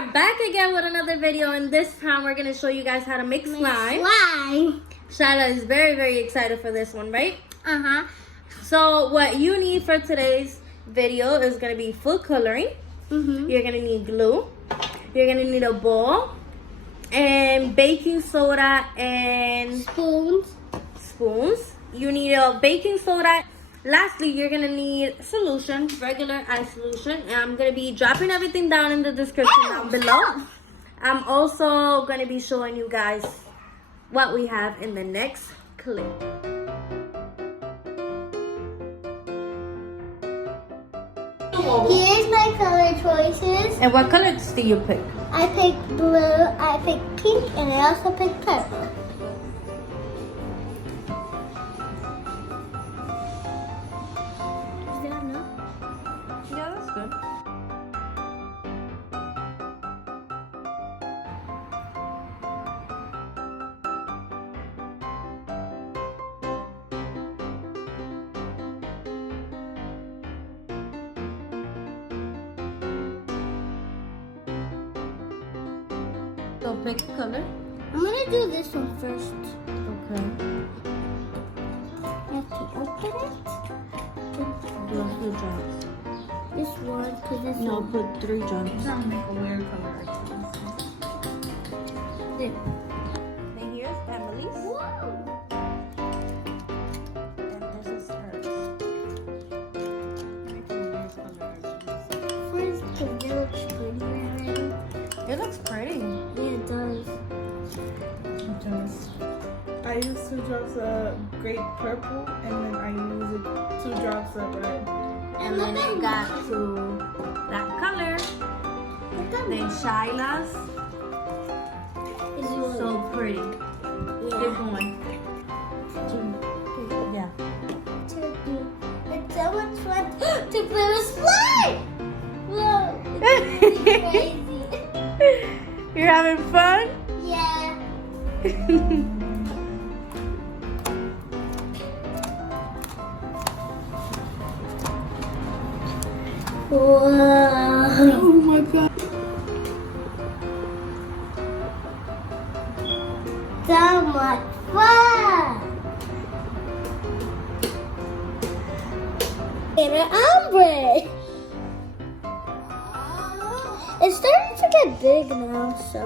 are back again with another video, and this time we're gonna show you guys how to make slime. Shaila is very excited for this one, right? So what you need for today's video is gonna be food coloring. You're gonna need glue. You're gonna need a bowl and baking soda and spoons. You need a baking soda. Lastly, you're gonna need solution, regular ice solution, and I'm gonna be dropping everything down in the description down below. I'm also gonna be showing you guys what we have in the next clip. Here's my color choices. And what colors do you pick? I picked blue, I picked pink, and I also picked purple. Yeah, that's good. So pick a color. I'm gonna do this one first. Okay. You have to open it. Do a few drops. This one, because this No, one. put 3 drops. Trying to make a weird color. Then here's Emily's. And this is hers. Make a weird color. First, because it looks pretty already. It looks pretty. Yeah, it does. It does. I use 2 drops of grape purple, and then I use 2 drops of red. And then it got to that color. Then Shaila's. It's So pretty. yeah. Keep going. Yeah. It's so much fun to play with slime! Whoa, it's crazy. You're having fun? Yeah. Whoa. Oh my god. So much fun! And an ombre! It's starting to get big now, so.